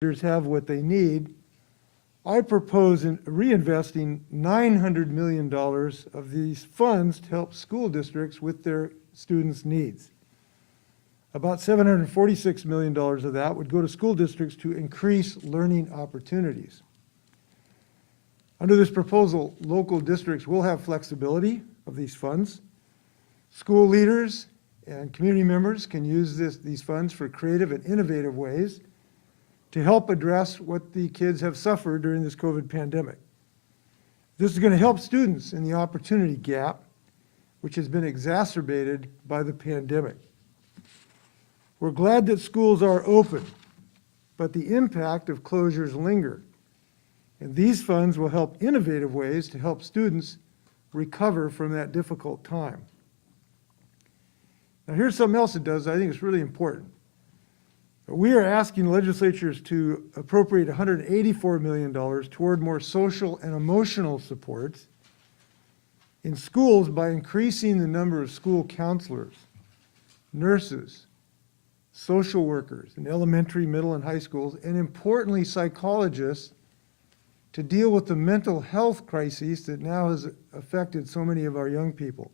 leaders have what they need, I propose reinvesting $900 million of these funds to help school districts with their students' needs. About $746 million of that would go to school districts to increase learning opportunities. Under this proposal, local districts will have flexibility of these funds. School leaders and community members can use these funds for creative and innovative ways to help address what the kids have suffered during this COVID pandemic. This is going to help students in the opportunity gap, which has been exacerbated by the pandemic. We're glad that schools are open, but the impact of closures linger. And these funds will help innovative ways to help students recover from that difficult time. Now here's something else it does that I think is really important. We are asking legislatures to appropriate $184 million toward more social and emotional supports in schools by increasing the number of school counselors, nurses, social workers in elementary, middle, and high schools, and importantly, psychologists to deal with the mental health crisis that now has affected so many of our young people.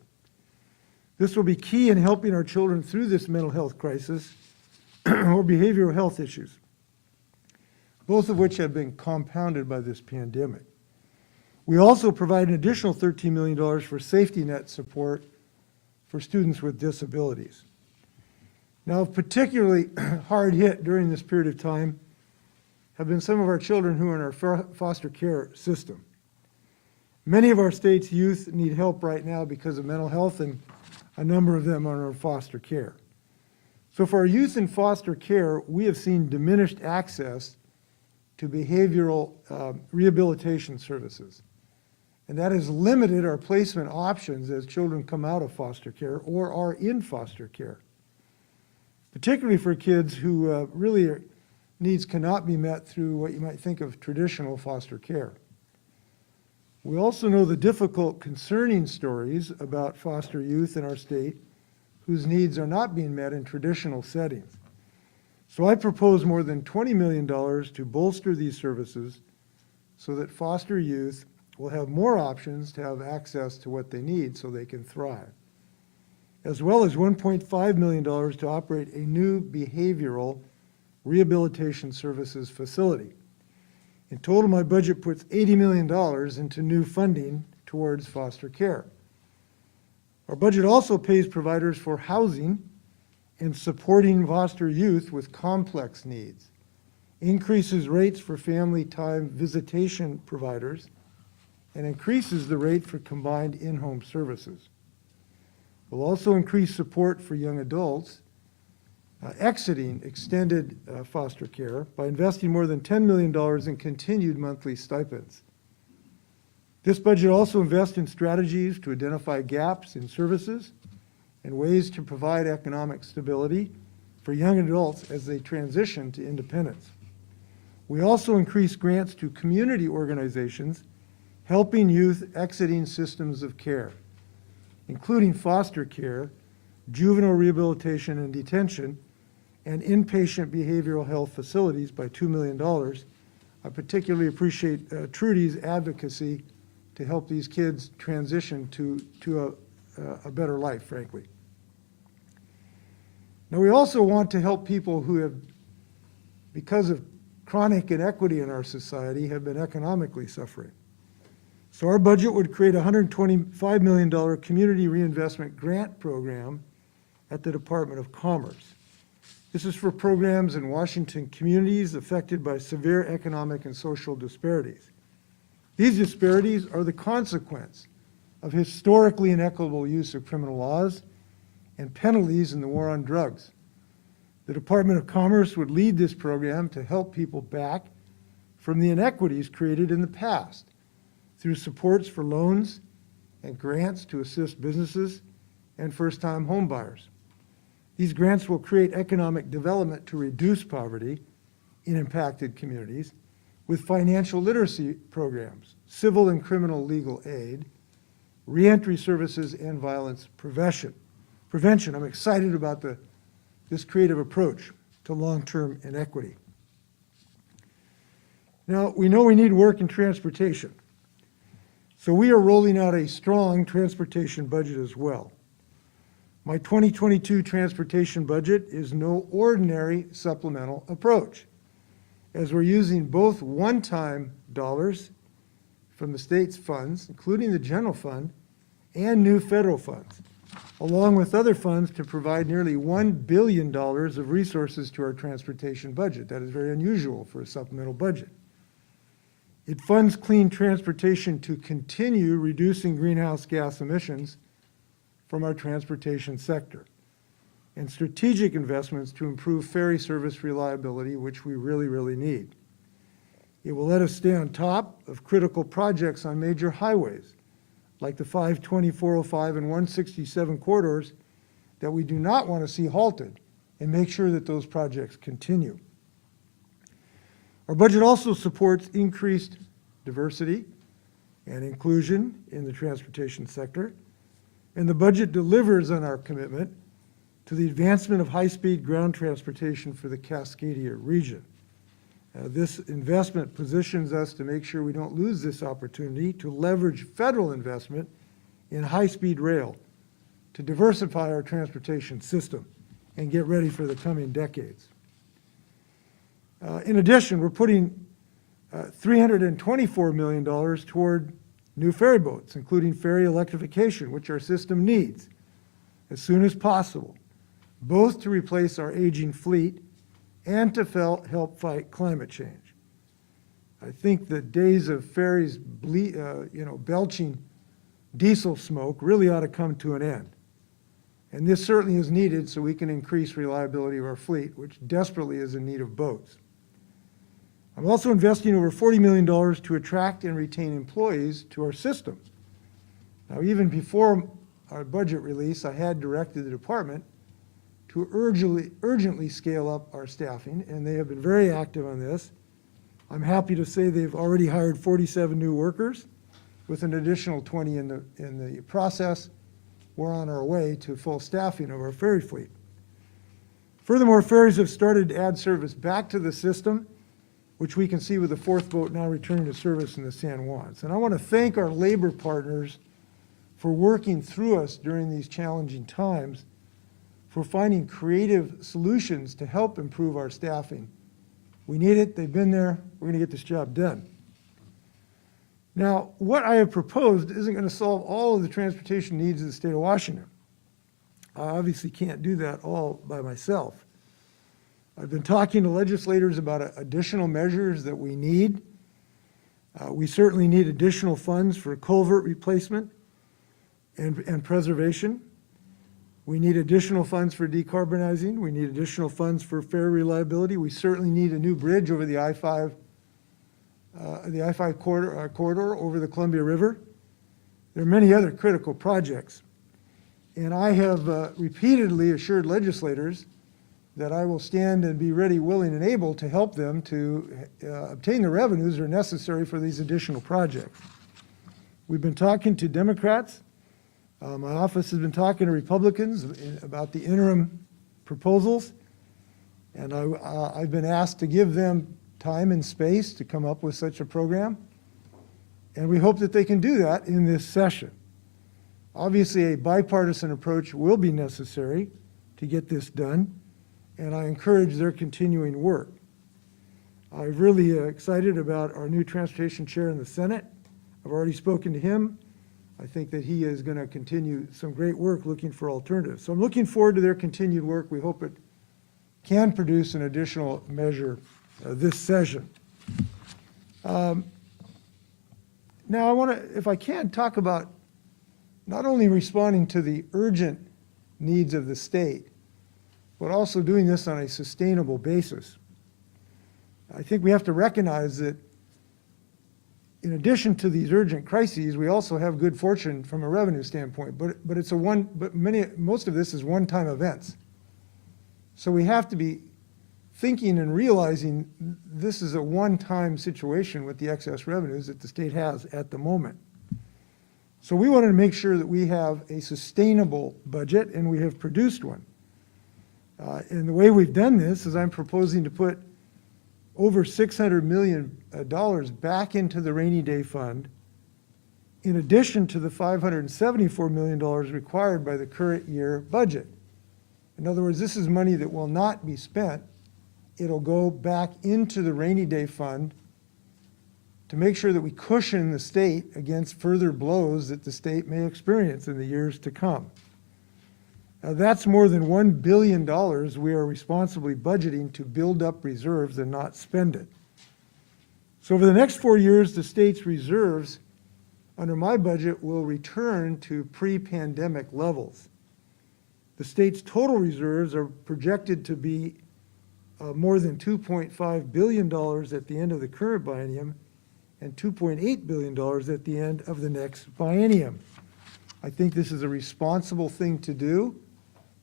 This will be key in helping our children through this mental health crisis or behavioral health issues, both of which have been compounded by this pandemic. We also provide an additional $13 million for safety net support for students with disabilities. Now, particularly hard hit during this period of time have been some of our children who are in our foster care system. Many of our state's youth need help right now because of mental health, and a number of them are in foster care. So for our youth in foster care, we have seen diminished access to behavioral rehabilitation services. And that has limited our placement options as children come out of foster care or are in foster care, particularly for kids who needs cannot be met through what you might think of traditional foster care. We also know the difficult, concerning stories about foster youth in our state whose needs are not being met in traditional settings. So I propose more than $20 million to bolster these services so that foster youth will have more options to have access to what they need so they can thrive, as well as $1.5 million to operate a new behavioral rehabilitation services facility. In total, my budget puts $80 million into new funding towards foster care. Our budget also pays providers for housing and supporting foster youth with complex needs, increases rates for family time visitation providers, and increases the rate for combined in-home services. We'll also increase support for young adults exiting extended foster care by investing more than $10 million in continued monthly stipends. This budget also invests in strategies to identify gaps in services and ways to provide economic stability for young adults as they transition to independence. We also increase grants to community organizations helping youth exiting systems of care, including foster care, juvenile rehabilitation and detention, and inpatient behavioral health facilities by $2 million. I particularly appreciate Trudy's advocacy to help these kids transition to a better life, frankly. Now, we also want to help people who have, because of chronic inequity in our society, have been economically suffering. So our budget would create a $125 million community reinvestment grant program at the Department of Commerce. This is for programs in Washington communities affected by severe economic and social disparities. These disparities are the consequence of historically inequitable use of criminal laws and penalties in the war on drugs. The Department of Commerce would lead this program to help people back from the inequities created in the past through supports for loans and grants to assist businesses and first-time home buyers. These grants will create economic development to reduce poverty in impacted communities with financial literacy programs, civil and criminal legal aid, reentry services, and violence prevention. I'm excited about this creative approach to long-term inequity. Now, we know we need work in transportation. So we are rolling out a strong transportation budget as well. My 2022 transportation budget is no ordinary supplemental approach, as we're using both one-time dollars from the state's funds, including the general fund, and new federal funds, along with other funds to provide nearly $1 billion of resources to our transportation budget. That is very unusual for a supplemental budget. It funds clean transportation to continue reducing greenhouse gas emissions from our transportation sector, and strategic investments to improve ferry service reliability, which we really, really need. It will let us stay on top of critical projects on major highways, like the 520, 405, and 167 corridors that we do not want to see halted, and make sure that those projects continue. Our budget also supports increased diversity and inclusion in the transportation sector, and the budget delivers on our commitment to the advancement of high-speed ground transportation for the Cascadia region. This investment positions us to make sure we don't lose this opportunity to leverage federal investment in high-speed rail to diversify our transportation system and get ready for the coming decades. In addition, we're putting $324 million toward new ferry boats, including ferry electrification, which our system needs as soon as possible, both to replace our aging fleet and to help fight climate change. I think the days of ferries belching diesel smoke really ought to come to an end. And this certainly is needed so we can increase reliability of our fleet, which desperately is in need of boats. I'm also investing over $40 million to attract and retain employees to our system. Now, even before our budget release, I had directed the department to urgently scale up our staffing, and they have been very active on this. I'm happy to say they've already hired 47 new workers, with an additional 20 in the process. We're on our way to full staffing of our ferry fleet. Furthermore, ferries have started to add service back to the system, which we can see with the fourth boat now returning to service in the San Juans. And I want to thank our labor partners for working through us during these challenging times, for finding creative solutions to help improve our staffing. We need it, they've been there, we're going to get this job done. Now, what I have proposed isn't going to solve all of the transportation needs of the state of Washington. I obviously can't do that all by myself. I've been talking to legislators about additional measures that we need. We certainly need additional funds for culvert replacement and preservation. We need additional funds for decarbonizing. We need additional funds for ferry reliability. We certainly need a new bridge over the I-5 corridor over the Columbia River. There are many other critical projects. And I have repeatedly assured legislators that I will stand and be ready, willing, and able to help them to obtain the revenues that are necessary for these additional projects. We've been talking to Democrats. My office has been talking to Republicans about the interim proposals, and I've been asked to give them time and space to come up with such a program, and we hope that they can do that in this session. Obviously, a bipartisan approach will be necessary to get this done, and I encourage their continuing work. I'm really excited about our new transportation chair in the Senate. I've already spoken to him. I think that he is going to continue some great work looking for alternatives. So I'm looking forward to their continued work. We hope it can produce an additional measure this session. Now I want to, if I can, talk about not only responding to the urgent needs of the state, but also doing this on a sustainable basis. I think we have to recognize that in addition to these urgent crises, we also have good fortune from a revenue standpoint, but most of this is one-time events. So we have to be thinking and realizing this is a one-time situation with the excess revenues that the state has at the moment. So we wanted to make sure that we have a sustainable budget, and we have produced one. And the way we've done this is I'm proposing to put over $600 million back into the rainy day fund, in addition to the $574 million required by the current year budget. In other words, this is money that will not be spent. It'll go back into the rainy day fund to make sure that we cushion the state against further blows that the state may experience in the years to come. Now, that's more than $1 billion we are responsibly budgeting to build up reserves and not spend it. So over the next 4 years, the state's reserves under my budget will return to pre-pandemic levels. The state's total reserves are projected to be more than $2.5 billion at the end of the current biennium and $2.8 billion at the end of the next biennium. I think this is a responsible thing to do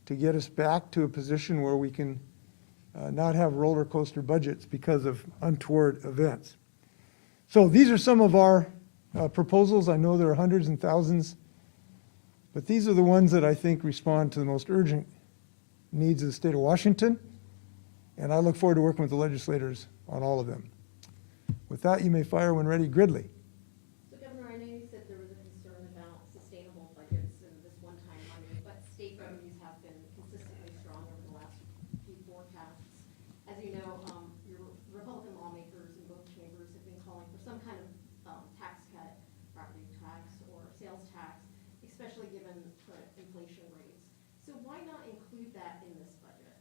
to get us back to a position where we can not have roller coaster budgets because of untoward events. So these are some of our proposals. I know there are hundreds and thousands, but these are the ones that I think respond to the most urgent needs of the state of Washington, and I look forward to working with the legislators on all of them. With that, you may fire when ready. Gridley. So Governor, I know you said there was a concern about sustainable budgets and this one-time money, but state revenues have been consistently strong over the last few forecasts. As you know, your Republican lawmakers in both chambers have been calling for some kind of tax cut, property tax or sales tax, especially given current inflation rates. So why not include that in this budget?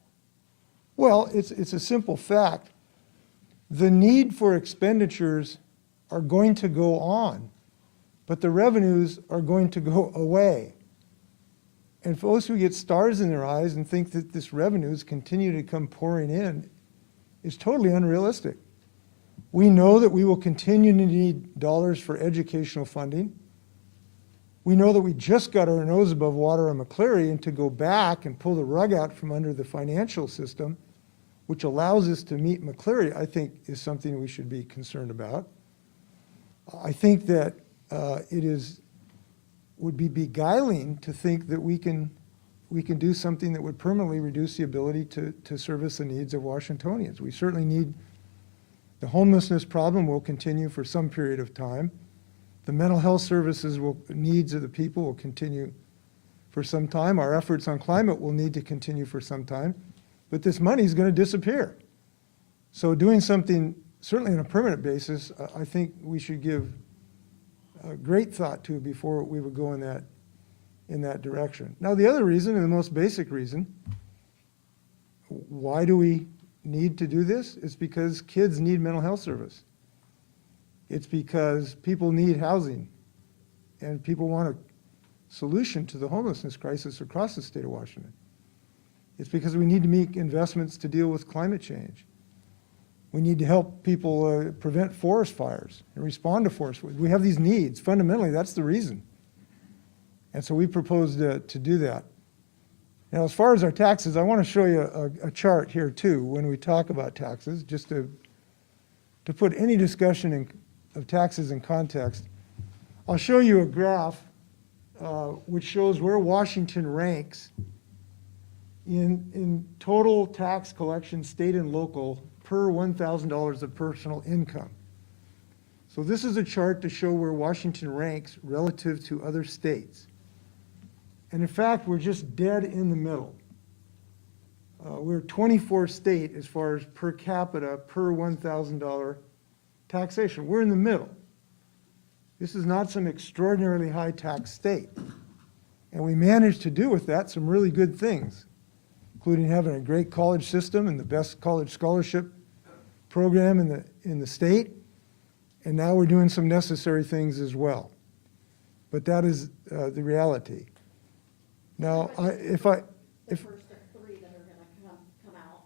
Well, it's a simple fact. The need for expenditures are going to go on, but the revenues are going to go away. And folks who get stars in their eyes and think that this revenues continue to come pouring in is totally unrealistic. We know that we will continue to need dollars for educational funding. We know that we just got our nose above water on McCleary, and to go back and pull the rug out from under the financial system, which allows us to meet McCleary, I think is something we should be concerned about. I think that would be beguiling to think that we can do something that would permanently reduce the ability to service the needs of Washingtonians. We certainly need, the homelessness problem will continue for some period of time. The mental health services needs of the people will continue for some time. Our efforts on climate will need to continue for some time. But this money is going to disappear. So doing something, certainly on a permanent basis, I think we should give great thought to before we would go in that direction. Now, the other reason, and the most basic reason, why do we need to do this? It's because kids need mental health service. It's because people need housing, and people want a solution to the homelessness crisis across the state of Washington. It's because we need to make investments to deal with climate change. We need to help people prevent forest fires and respond to forest fires. We have these needs. Fundamentally, that's the reason. And so we propose to do that. Now, as far as our taxes, I want to show you a chart here, too, when we talk about taxes, just to put any discussion of taxes in context. I'll show you a graph which shows where Washington ranks in total tax collection, state and local, per $1,000 of personal income. So this is a chart to show where Washington ranks relative to other states. And in fact, we're just dead in the middle. We're 24th state as far as per capita, per $1,000 taxation. We're in the middle. This is not some extraordinarily high tax state. And we managed to do with that some really good things, including having a great college system and the best college scholarship program in the state. And now we're doing some necessary things as well. But that is the reality. Now, The first of three that are going to come out,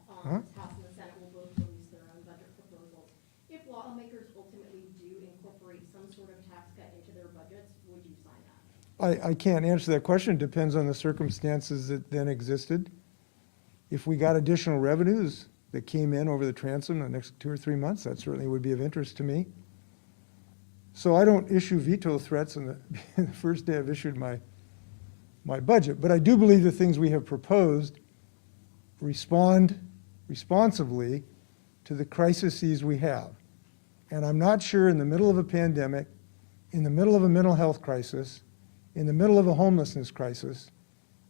House and the Senate will both release their own budget proposals. If lawmakers ultimately do incorporate some sort of tax cut into their budgets, would you sign that? I can't answer that question. It depends on the circumstances that then existed. If we got additional revenues that came in over the transom in the next 2 or 3 months, that certainly would be of interest to me. So I don't issue veto threats on the first day I've issued my budget, but I do believe the things we have proposed respond responsibly to the crises we have. And I'm not sure in the middle of a pandemic, in the middle of a mental health crisis, in the middle of a homelessness crisis,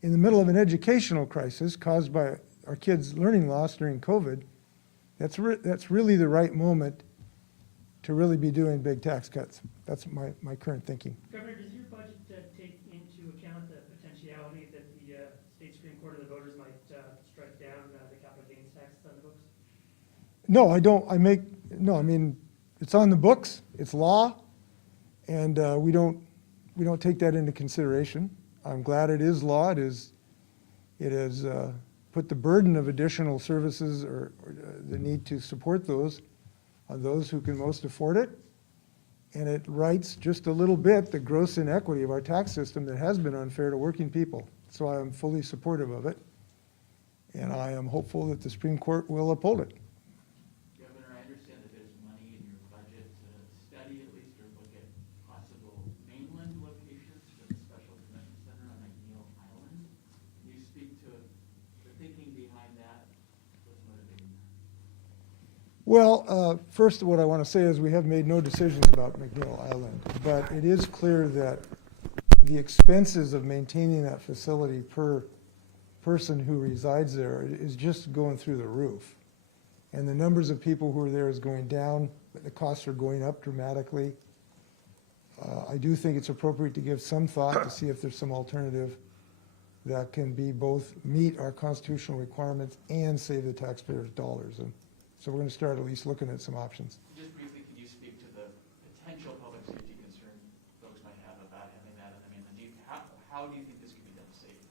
in the middle of an educational crisis caused by our kids' learning loss during COVID, that's really the right moment to really be doing big tax cuts. That's my current thinking. Governor, does your budget take into account the potentiality that the state Supreme Court of the voters might strike down the capital gains tax on the books? No, I don't. I mean, it's on the books, it's law, and we don't take that into consideration. I'm glad it is law. It has put the burden of additional services or the need to support those on those who can most afford it. And it rights just a little bit the gross inequity of our tax system that has been unfair to working people. So I am fully supportive of it. And I am hopeful that the Supreme Court will uphold it. Governor, I understand that there's money in your budget to study at least or look at possible mainland locations for the Special Convention Center on McNeil Island. Can you speak to the thinking behind that? What's motivating that? Well, first what I want to say is we have made no decisions about McNeil Island, but it is clear that the expenses of maintaining that facility per person who resides there is just going through the roof. And the numbers of people who are there is going down, but the costs are going up dramatically. I do think it's appropriate to give some thought to see if there's some alternative that can be both meet our constitutional requirements and save the taxpayers' dollars. And so we're going to start at least looking at some options. Just briefly, can you speak to the potential public safety concern folks might have about having that on the mainland? How do you think this can be done safely?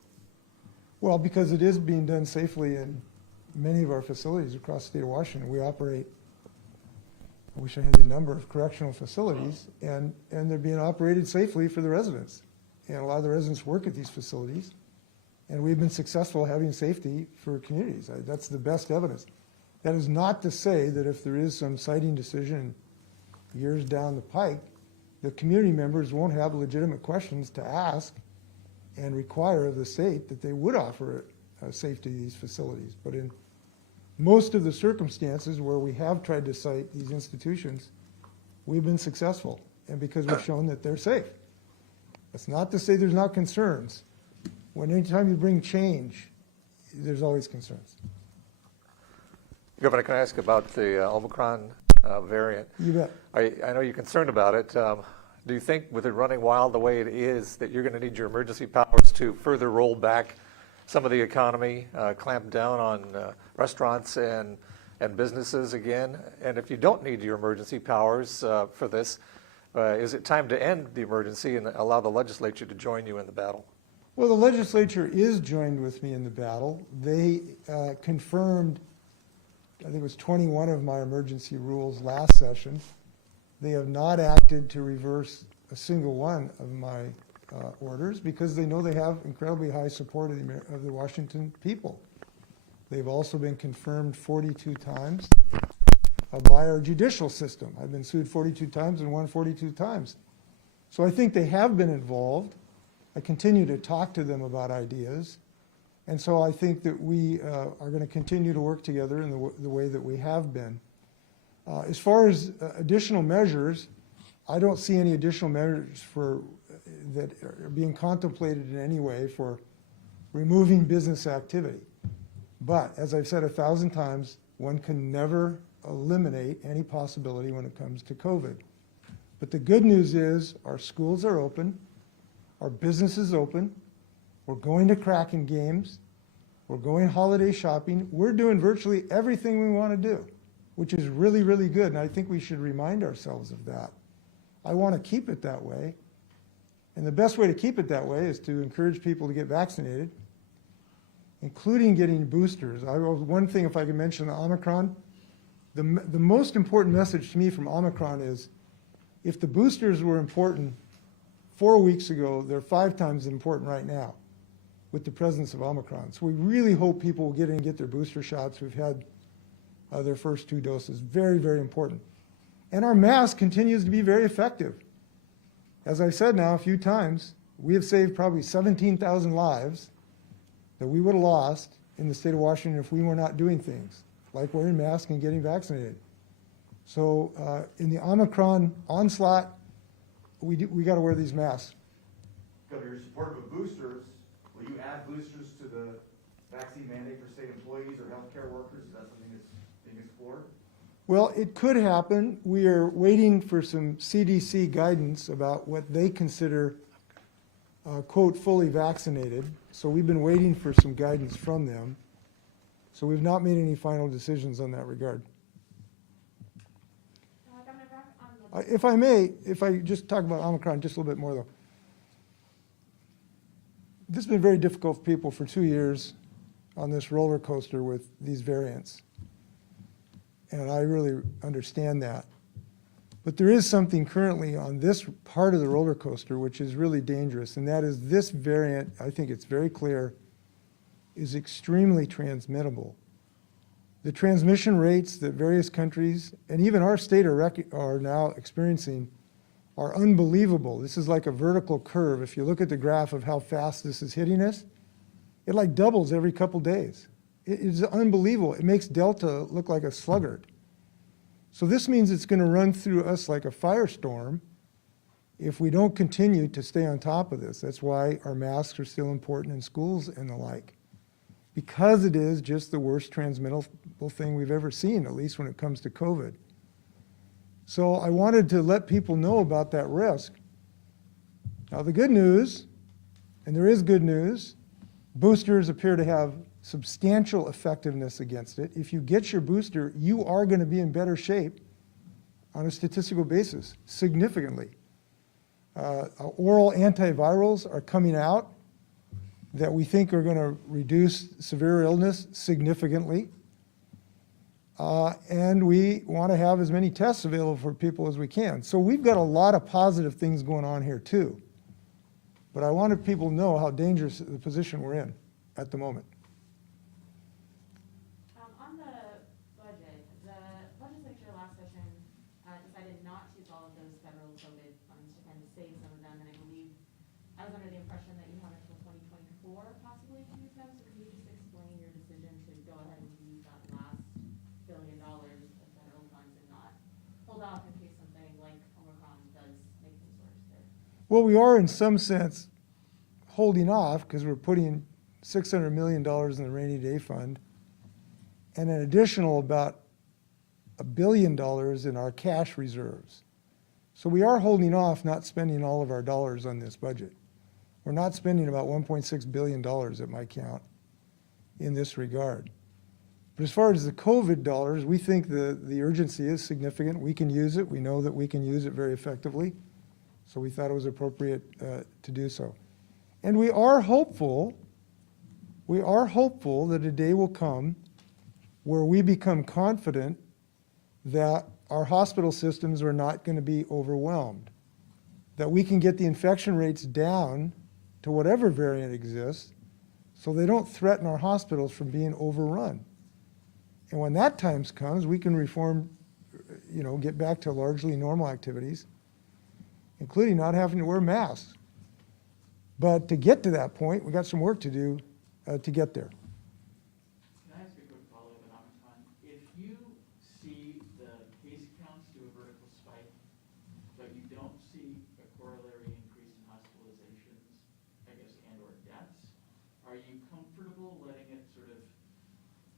Well, because it is being done safely in many of our facilities across the state of Washington. We operate, I wish I had the number of correctional facilities, and they're being operated safely for the residents. And a lot of the residents work at these facilities, and we've been successful having safety for communities. That's the best evidence. That is not to say that if there is some siting decision years down the pike, the community members won't have legitimate questions to ask and require of the state that they would offer safety to these facilities. But in most of the circumstances where we have tried to site these institutions, we've been successful, and because we've shown that they're safe. That's not to say there's not concerns. Anytime you bring change, there's always concerns. Governor, can I ask about the Omicron variant? You bet. I know you're concerned about it. Do you think, with it running wild the way it is, that you're going to need your emergency powers to further roll back some of the economy, clamp down on restaurants and businesses again? And if you don't need your emergency powers for this, is it time to end the emergency and allow the legislature to join you in the battle? Well, the legislature is joined with me in the battle. They confirmed, I think it was 21 of my emergency rules last session. They have not acted to reverse a single one of my orders because they know they have incredibly high support of the Washington people. They've also been confirmed 42 times by our judicial system. I've been sued 42 times and won 42 times. So I think they have been involved. I continue to talk to them about ideas. And so I think that we are going to continue to work together in the way that we have been. As far as additional measures, I don't see any additional measures that are being contemplated in any way for removing business activity. But as I've said 1,000 times, one can never eliminate any possibility when it comes to COVID. But the good news is our schools are open, our business is open, we're going to Kraken games, we're going holiday shopping, we're doing virtually everything we want to do, which is really, really good, and I think we should remind ourselves of that. I want to keep it that way, and the best way to keep it that way is to encourage people to get vaccinated, including getting boosters. One thing, if I can mention the Omicron, the most important message to me from Omicron is if the boosters were important 4 weeks ago, they're 5 times important right now with the presence of Omicron. So we really hope people will get in and get their booster shots who've had their first 2 doses. Very, very important. And our mask continues to be very effective. As I've said now a few times, we have saved probably 17,000 lives that we would have lost in the state of Washington if we were not doing things. like wearing masks and getting vaccinated. So in the Omicron onslaught, we got to wear these masks. Governor, you're supportive of boosters. Will you add boosters to the vaccine mandate for state employees or healthcare workers? Is that something that's being explored? Well, it could happen. We are waiting for some CDC guidance about what they consider, quote, fully vaccinated. So we've been waiting for some guidance from them. So we've not made any final decisions on that regard. Governor, back on the If I may, if I just talk about Omicron just a little bit more though. This has been very difficult for people for 2 years on this roller coaster with these variants. And I really understand that. But there is something currently on this part of the roller coaster which is really dangerous, and that is this variant, I think it's very clear, is extremely transmittable. The transmission rates that various countries, and even our state are now experiencing, are unbelievable. This is like a vertical curve. If you look at the graph of how fast this is hitting us, it like doubles every couple days. It is unbelievable. It makes Delta look like a sluggard. So this means it's going to run through us like a firestorm if we don't continue to stay on top of this. That's why our masks are still important in schools and the like, because it is just the worst transmittable thing we've ever seen, at least when it comes to COVID. So I wanted to let people know about that risk. Now the good news, and there is good news, boosters appear to have substantial effectiveness against it. If you get your booster, you are going to be in better shape on a statistical basis, significantly. Oral antivirals are coming out that we think are going to reduce severe illness significantly. And we want to have as many tests available for people as we can. So we've got a lot of positive things going on here too. But I wanted people to know how dangerous the position we're in at the moment. On the budget, the legislature last session decided not to use all of those federal COVID funds to kind of save some of them, and I believe I was under the impression that you have until 2024 possibly to use them. So can you just explain your decision to go ahead and use that last $1 billion of federal funds and not hold off in case something like Omicron does make things worse there? Well, we are in some sense holding off because we're putting $600 million in the rainy day fund and an additional about $1 billion in our cash reserves. So we are holding off not spending all of our dollars on this budget. We're not spending about $1.6 billion at my count in this regard. But as far as the COVID dollars, we think the urgency is significant. We can use it. We know that we can use it very effectively. So we thought it was appropriate to do so. And we are hopeful that a day will come where we become confident that our hospital systems are not going to be overwhelmed, that we can get the infection rates down to whatever variant exists so they don't threaten our hospitals from being overrun. And when that time comes, we can reform, get back to largely normal activities, including not having to wear masks. But to get to that point, we got some work to do to get there. Can I ask a quick follow-up on Omicron? If you see the case counts do a vertical spike, but you don't see a corollary increase in hospitalizations, I guess, and or deaths, are you comfortable letting it sort of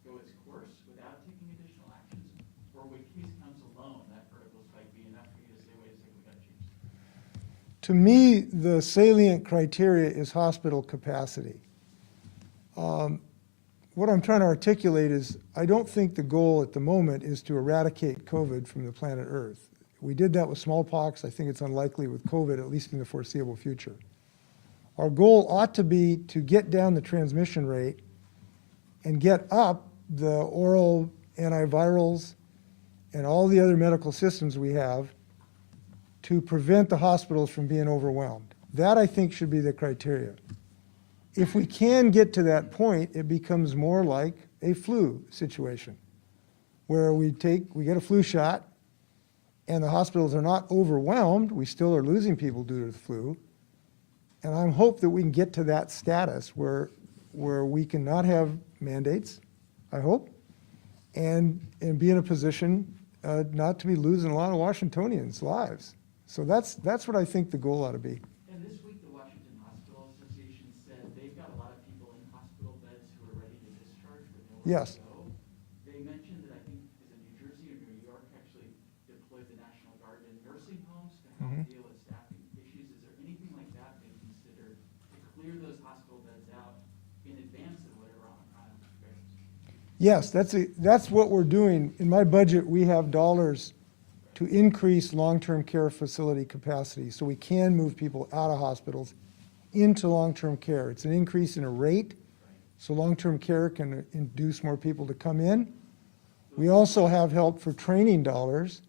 go its course without taking additional actions? Or would case counts alone, that vertical spike, be enough for you to say, wait a second, we gotta change this? To me, the salient criteria is hospital capacity. What I'm trying to articulate is I don't think the goal at the moment is to eradicate COVID from the planet Earth. We did that with smallpox. I think it's unlikely with COVID, at least in the foreseeable future. Our goal ought to be to get down the transmission rate and get up the oral antivirals and all the other medical systems we have to prevent the hospitals from being overwhelmed. That, I think, should be the criteria. If we can get to that point, it becomes more like a flu situation, where we get a flu shot, and the hospitals are not overwhelmed. We still are losing people due to the flu. And I hope that we can get to that status where we can not have mandates, I hope, and be in a position not to be losing a lot of Washingtonians' lives. So that's what I think the goal ought to be. And this week, the Washington Hospital Association said they've got a lot of people in hospital beds who are ready to discharge, but nowhere Yes. to go. They mentioned that I think, is it New Jersey or New York actually deployed the National Guard in nursing homes to help deal with staffing issues. Is there anything like that being considered to clear those hospital beds out in advance of whatever Omicron bears? Yes, that's what we're doing. In my budget, we have dollars to increase long-term care facility capacity so we can move people out of hospitals into long-term care. It's an increase in a rate, so long-term care can induce more people to come in. We also have help for training dollars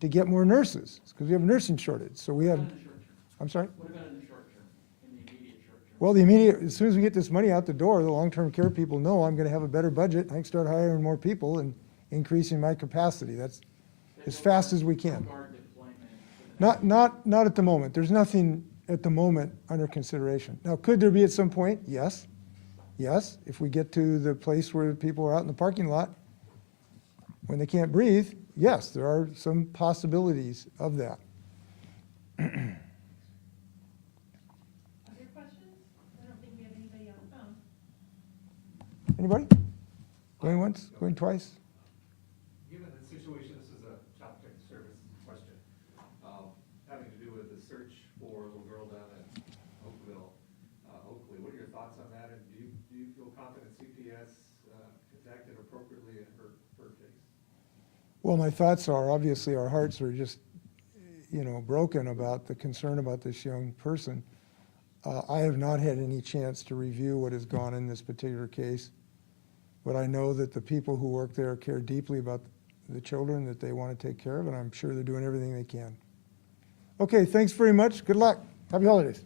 to get more nurses, because we have a nursing shortage. So we have, What about in the short term? I'm sorry? What about in the short term, in the immediate short term? Well, the immediate, as soon as we get this money out the door, the long-term care people know I'm gonna have a better budget. I can start hiring more people and increasing my capacity. That's as fast as we can. Guard deployment for the Not at the moment. There's nothing at the moment under consideration. Now, could there be at some point? Yes. Yes, if we get to the place where people are out in the parking lot when they can't breathe, yes, there are some possibilities of that. Other questions? I don't think we have anybody on the phone. Anybody? Going once, going twice? Given the situation, this is a child protective service question, having to do with the search for a little girl down in Oakville, Oakley. What are your thoughts on that? And do you feel confident CPS has acted appropriately in her case? Well, my thoughts are, obviously, our hearts are just, broken about the concern about this young person. I have not had any chance to review what has gone in this particular case, but I know that the people who work there care deeply about the children that they want to take care of, and I'm sure they're doing everything they can. Okay, thanks very much. Good luck. Happy holidays.